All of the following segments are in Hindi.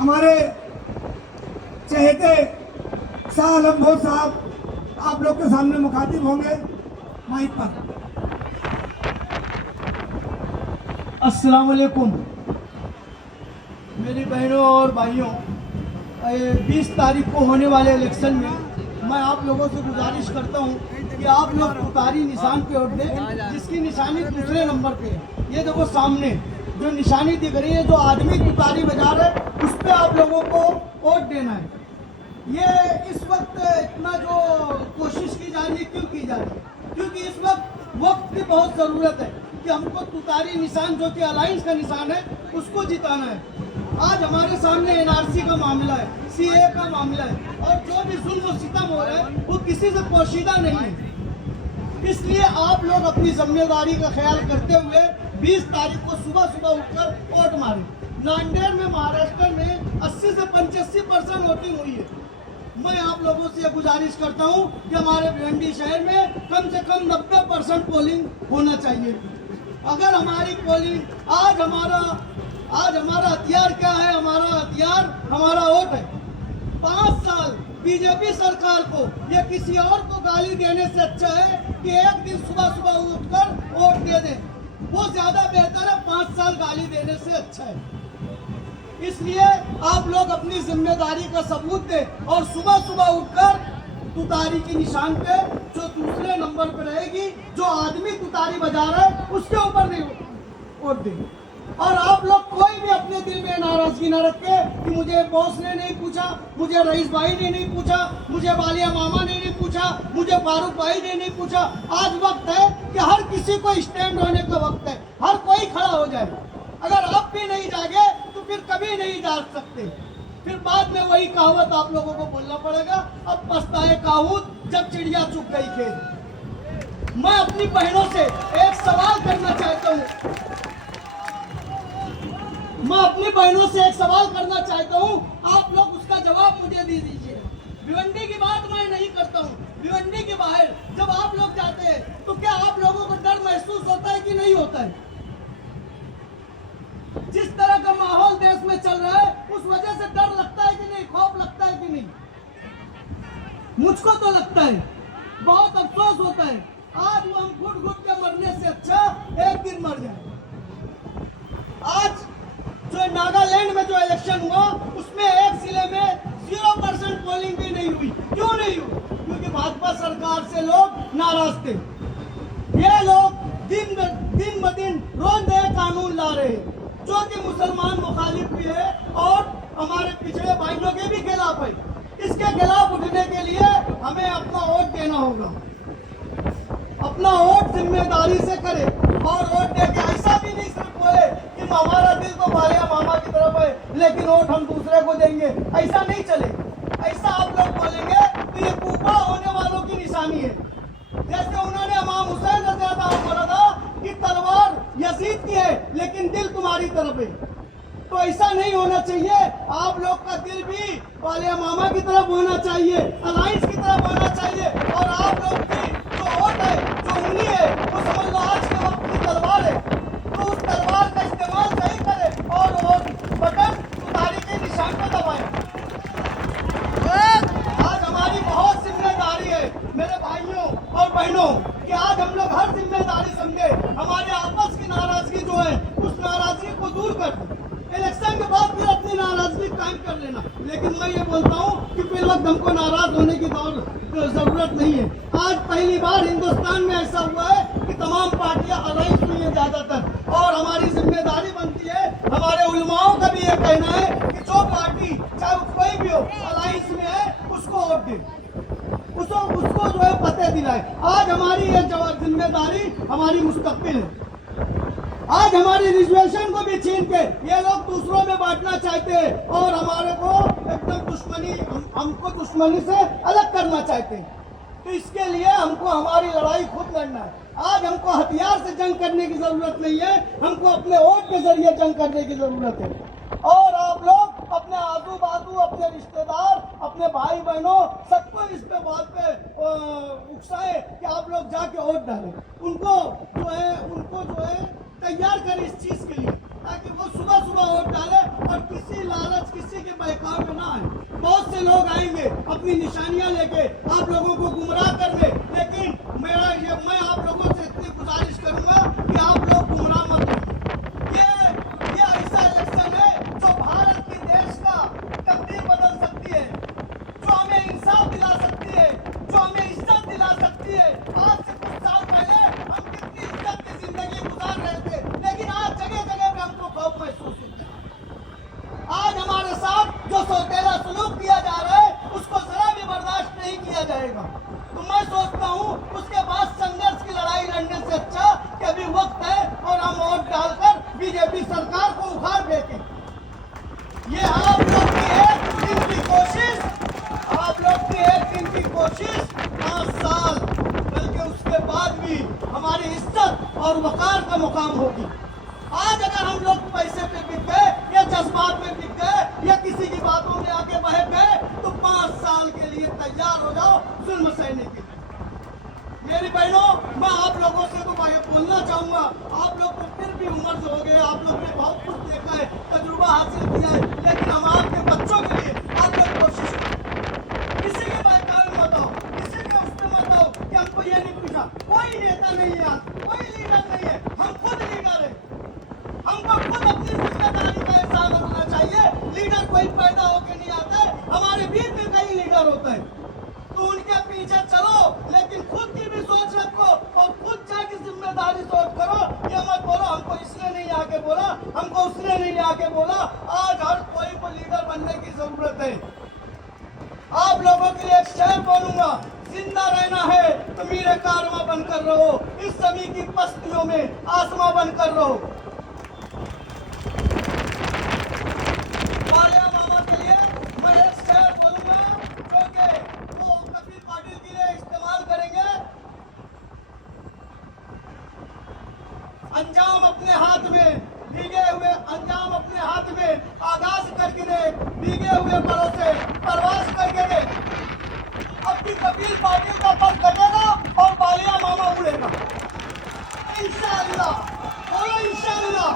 हमारे चहेते शाह आलम भोर साहब आप लोग के सामने मुखातिब होंगे माइक पर। अस्सलाम वालेकुम मेरी बहनों और भाइयों, 20 तारीख को होने वाले इलेक्शन में मैं आप लोगों से गुजारिश करता हूं कि आप लोग तुतारी निशान पे वोट दें, जिसकी निशानी दूसरे नंबर पे है। ये देखो सामने जो निशानी दिख रही है, जो आदमी तुतारी बजा रहे है, उस पर आप लोगों को वोट देना है। ये इस वक्त इतना जो कोशिश की जा रही है, क्यों की जा रही है? क्योंकि इस वक्त की बहुत ज़रूरत है कि हमको तुतारी निशान जो कि अलायंस का निशान है उसको जिताना है। आज हमारे सामने एनआरसी का मामला है, सीए का मामला है, और जो भी जुल्म और सितम हो रहा है वो किसी से पोशीदा नहीं है। इसलिए आप लोग अपनी जिम्मेदारी का ख्याल करते हुए 20 तारीख को सुबह सुबह उठकर वोट मारें। नांदेड़ में, महाराष्ट्र में 80 से 85% वोटिंग हुई है। मैं आप लोगों से गुजारिश करता हूं कि हमारे भिवंडी शहर में कम से कम 90% पोलिंग होना चाहिए। अगर हमारी पोलिंग आज हमारा हथियार क्या है? हमारा हथियार हमारा वोट है। 5 साल बीजेपी सरकार को या किसी और को गाली देने से अच्छा है कि एक दिन सुबह सुबह उठकर वोट दे दें, वो ज्यादा बेहतर है 5 साल गाली देने से अच्छा है। इसलिए आप लोग अपनी जिम्मेदारी का सबूत दें और सुबह सुबह उठकर तुतारी की निशान पे जो दूसरे नंबर पे रहेगी, जो आदमी तुतारी बजा रहा है उसके ऊपर नहीं वोट दें। और आप लोग कोई भी अपने दिल में नाराजगी न रखे कि मुझे बॉस ने नहीं पूछा, मुझे रईस भाई ने नहीं पूछा, मुझे बालिया मामा ने नहीं पूछा, मुझे फारूक भाई ने नहीं पूछा। आज वक्त है कि हर किसी को स्टैंड होने का वक्त है, हर कोई खड़ा हो जाए। अगर आप भी नहीं जागे तो फिर कभी नहीं जाग सकते। फिर बाद में वही कहावत आप लोगों को बोलना पड़ेगा, अब पछताए काहूत जब चिड़िया चुग गई खेत। मैं अपनी बहनों से एक सवाल करना चाहता हूँ, आप लोग उसका जवाब मुझे दे दीजिए। भिवंडी की बात मैं नहीं करता हूँ, भिवंडी के बाहर जब आप लोग जाते हैं तो क्या आप लोगों को डर महसूस होता है कि नहीं होता है? जिस तरह का माहौल देश में चल रहा है उस वजह से डर लगता है कि नहीं, खौफ लगता है कि नहीं? मुझको तो लगता है, बहुत अफसोस होता है। आज वो हम घुट घुट के मरने से अच्छा एक दिन मर जाए। आज जो नागालैंड में जो इलेक्शन हुआ उसमें एक जिले में 0% पोलिंग भी नहीं हुई। क्यों नहीं हुई? क्योंकि भाजपा सरकार से लोग नाराज थे। ये लोग दिन ब दिन रोज नए कानून ला रहे हैं जो कि मुसलमान मुखालिफ भी है और हमारे पिछड़े भाइयों के भी खिलाफ है। इसके खिलाफ उठने के लिए हमें अपना वोट देना होगा। अपना वोट जिम्मेदारी से करे और वोट दे के ऐसा भी नहीं सिर्फ बोले कि हमारा दिल तो बालिया मामा की तरफ है लेकिन वोट हम दूसरे को देंगे, ऐसा नहीं चले। ऐसा आप लोग बोलेंगे तो ये कूफा होने वालों की निशानी है। जैसे उन्होंने इमाम हुसैन रज़ियल्लाहु अन्हु बोला था कि तलवार यजीद की है लेकिन दिल तुम्हारी तरफ है, तो ऐसा नहीं होना चाहिए। आप लोग का दिल भी बालिया मामा की तरफ होना चाहिए, अलायंस की तरफ होना चाहिए। और आप लोग की जो वोट है, जो उंगली है, वो समझ लो आज के वक्त की तलवार है, तो उस तलवार का इस्तेमाल सही करें और वोट बटन तुतारी के निशान पर दबाएं। आज हमारी बहुत जिम्मेदारी है मेरे भाइयों और बहनों कि आज हम लोग हर जिम्मेदारी समझे। हमारे आपस की नाराजगी जो है उस नाराजगी को दूर कर इलेक्शन के बाद फिर अपनी नाराजगी कायम कर लेना। लेकिन मैं ये बोलता हूँ कि फिर वक्त हमको नाराज होने की जरूरत नहीं है। आज पहली बार हिंदुस्तान में ऐसा हुआ है कि तमाम पार्टियां अलायंस हुई है ज्यादातर, और हमारी जिम्मेदारी बनती है, हमारे उलमाओं का भी ये कहना है कि जो पार्टी चाहे कोई भी हो अलायंस में है उसको वोट दे, उसको जो है पते दिलाए। आज हमारी ये जिम्मेदारी हमारी मुस्तकबिल है। आज हमारी रिजर्वेशन को भी छीन के ये लोग दूसरों में बांटना चाहते हैं और हमारे को एकदम हमको दुश्मनी से अलग करना चाहते हैं। तो इसके लिए हमको हमारी लड़ाई खुद लड़ना है। आज हमको हथियार से जंग करने की जरूरत नहीं है, हमको अपने वोट के जरिए जंग करने की जरूरत है। और आप लोग अपने आजू बाजू, अपने रिश्तेदार, अपने भाई बहनों सबको इस पे बात पे उकसाए कि आप लोग जाके वोट डालें। उनको जो है तैयार करें इस चीज के लिए, ताकि वो सुबह सुबह वोट डाले और किसी लालच, किसी के बहकावे में ना आए। बहुत से लोग आएंगे अपनी निशानियां लेके आप लोगों को गुमराह करने, लेकिन मैं आप लोगों से इतनी गुजारिश करूंगा कि आप लोग गुमराह मत होइए। ये ऐसा इलेक्शन है जो भारत की देश का तकदीर बदल सकती है, जो हमें इंसाफ दिला सकती है, जो हमें इज्जत दिला सकती है। आज से कुछ साल पहले हम कितनी इज्जत की जिंदगी गुजार रहे थे, लेकिन आज जगह जगह पे हमको खौफ महसूस होता है। आज हमारे साथ जो सौतेला सलूक किया जा रहा है उसको जरा भी बर्दाश्त नहीं किया जाएगा। तो मैं सोचता हूँ उसके बाद संघर्ष की लड़ाई लड़ने से अच्छा कि अभी वक्त है और हम वोट डालकर बीजेपी सरकार को उखाड़ फेंकें। ये आप लोग की एक दिन की कोशिश, आप लोग की एक दिन की कोशिश 5 साल, बल्कि उसके बाद भी हमारी इज्जत और वकार का मुकाम होगी। आज अगर हम लोग पैसे पे बिक गए या जज्बात में बिक गए या किसी की बातों में आके बह गए तो 5 साल के लिए तैयार हो जाओ जुल्म सहने के लिए। मेरी बहनों, मैं आप लोगों से तो बोलना चाहूंगा, आप लोग को फिर भी उम्र से हो गए, आप लोग ने बहुत कुछ देखा है, तजुर्बा हासिल किया है, लेकिन हम आपके बच्चों के लिए आप लोग कोशिश करें। किसी के बहकावे में मत आओ, किसी के उसमें मत आओ कि हमको ये नहीं पूछा। कोई नेता नहीं है, कोई लीडर नहीं है, हम खुद लीडर है। हमको खुद अपनी जिम्मेदारी का एहसास होना चाहिए। लीडर कोई पैदा होके नहीं आता है, हमारे बीच में कई लीडर होते हैं, तो उनके पीछे चलो, लेकिन खुद की भी सोच रखो और खुद जाके जिम्मेदारी सोच करो। ये मत बोलो हमको इसने नहीं आके बोला, हमको उसने नहीं आके बोला। आज हर कोई को लीडर बनने की जरूरत है। आप लोगों के लिए एक शेर बोलूंगा, जिंदा रहना है तो मीरे कारवां बनकर रहो, इस जमीन की पस्तियों में आसमां बनकर रहो। कालिया मामा के लिए मैं एक शेर बोलूंगा जो कि वो कपिल पाटिल के लिए इस्तेमाल करेंगे। अंजाम अपने हाथ में, भीगे हुए अंजाम अपने हाथ में, आगाज करके दे भीगे हुए परों से परवाज करके दे। अब भी कपिल पाटिल का पद कटेगा और कालिया मामा उड़ेगा इंशाअल्लाह। बोलो इंशाअल्लाह।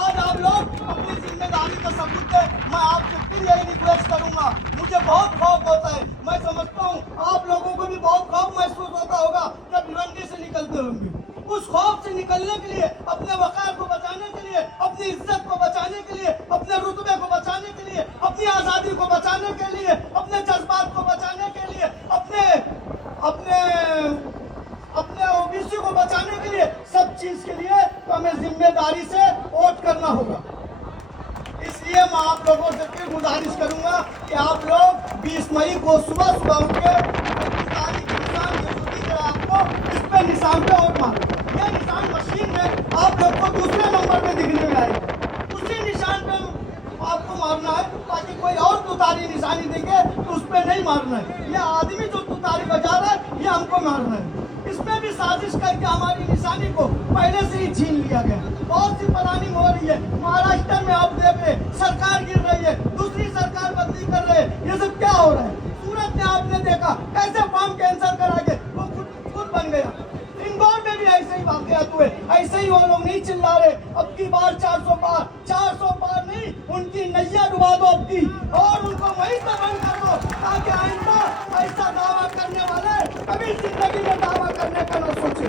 आज आप लोग अपनी जिम्मेदारी का सबूत दें। मैं आपसे फिर यही रिक्वेस्ट करूंगा, मुझे बहुत खौफ होता है, मैं समझता हूँ आप लोगों को भी बहुत खौफ महसूस होता होगा जब भिवंडी से निकलते होंगे। उस खौफ से निकलने के लिए, अपने वकार को बचाने के लिए, अपनी इज्जत को बचाने के लिए, अपने रुतबे को बचाने के लिए, अपनी आजादी को बचाने के लिए, अपने जज्बात को बचाने के लिए, अपने अपने अपने ओबीसी को बचाने के लिए, सब चीज के लिए तो हमें जिम्मेदारी से वोट करना होगा। इसलिए मैं आप लोगों से फिर गुजारिश करूंगा कि आप लोग 20 मई को सुबह सुबह उठ के आपको इस पे निशान पे वोट मारो। यह निशान मशीन में आप लोग को दूसरे नंबर पे दिखने में आएगा, उसी निशान पे आपको मारना है, ताकि कोई और तुतारी निशानी देंगे तो उस पे नहीं मारना है। ये आदमी जो तुतारी बजा रहा है ये हमको मारना है। इसमें भी साजिश करके हमारी निशानी को पहले से ही छीन लिया गया। बहुत सी प्लानिंग हो रही है। महाराष्ट्र में आप देख रहे सरकार गिर रही है, दूसरी सरकार बदली कर रहे हैं, ये सब क्या हो रहा है? सूरत में आपने देखा कैसे फॉर्म कैंसिल करा के वो खुद बन गया। इंदौर में भी ऐसे ही वाकयात हुए, ऐसे ही वो लोग नहीं चिल्ला रहे अब की बार 400 पार नहीं, उनकी नैया डुबा दो अब की, और उनको वहीं से बंद कर दो ताकि आइंदा ऐसा दावा करने वाले कभी जिंदगी में दावा करने का न सोचे।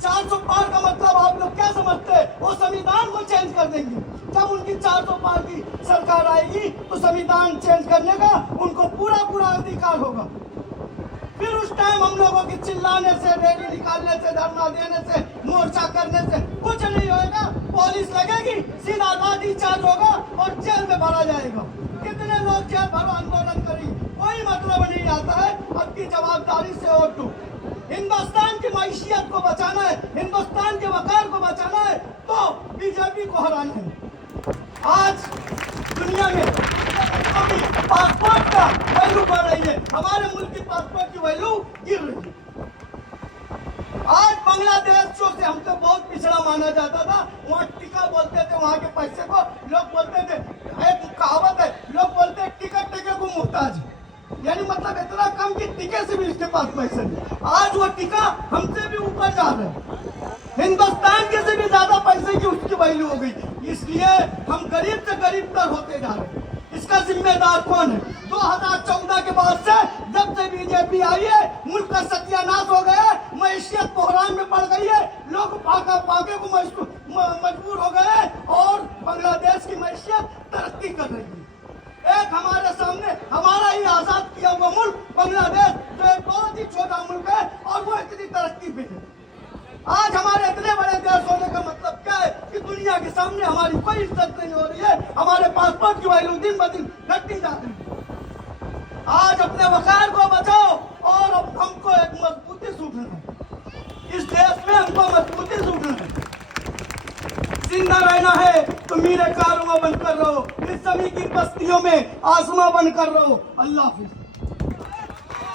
400 पार का मतलब आप लोग क्या समझते हैं? वो संविधान को चेंज कर देंगे। जब उनकी 400 पार की सरकार आएगी तो संविधान चेंज करने का उनको पूरा अधिकार होगा। फिर उस टाइम हम लोगों के चिल्लाने से, रैली निकालने से, धरना देने से, मोर्चा करने से कुछ नहीं होगा। पुलिस लगेगी, सीधा लाठी चार्ज होगा और जेल में भरा जाएगा। कितने लोग जेल भरो आंदोलन करेंगे, कोई मतलब नहीं आता है। अब की जवाबदारी से वोट दो। हिंदुस्तान की मैशियत को बचाना है, हिंदुस्तान के वकार को बचाना है तो बीजेपी को हराना है। आज दुनिया में पासपोर्ट का वैल्यू बढ़ रही है, हमारे मुल्क की पासपोर्ट की वैल्यू गिर रही है। आज बांग्लादेश जो से हमसे बहुत पिछड़ा माना जाता था, वहाँ टिका बोलते थे, वहाँ के पैसे को लोग बोलते थे, एक कहावत है, लोग बोलते हैं टिकट टिके को मुहताज, यानी मतलब इतना कम कि टिके से भी इसके पास पैसे नहीं। आज वो टिका हमसे भी ऊपर जा रहे हैं। हिंदुस्तान के से भी ज्यादा पैसे की उसकी वैल्यू हो गई। इसलिए हम गरीब से गरीब तर होते जा रहे हैं। इसका जिम्मेदार कौन है? 2014 के बाद से जब से बीजेपी आई है, मुल्क का सत्यानाश हो गया है, मैशियत बहरान में पड़ गई है, लोग पाके को मजबूर हो गए हैं और बांग्लादेश की मैशियत तरक्की कर रही है। एक हमारे सामने हमारा ही आजाद किया हुआ मुल्क बांग्लादेश, जो एक बहुत ही छोटा मुल्क है और वो इतनी तरक्की पे है। आज हमारे इतने बड़े देश होने का मतलब क्या है कि दुनिया के सामने हमारी कोई इज्जत नहीं हो रही है, हमारे पासपोर्ट की वैल्यू दिन ब दिन घटती जा रही है। आज अपने वकार को बचाओ और अब हमको एक मजबूती सूझना है। इस देश में हमको मजबूती सूझना है। जिंदा रहना है तो मीरे कारुआ बनकर रहो, इस जमीन की बस्तियों में आसमां बनकर रहो। अल्लाह हाफिज।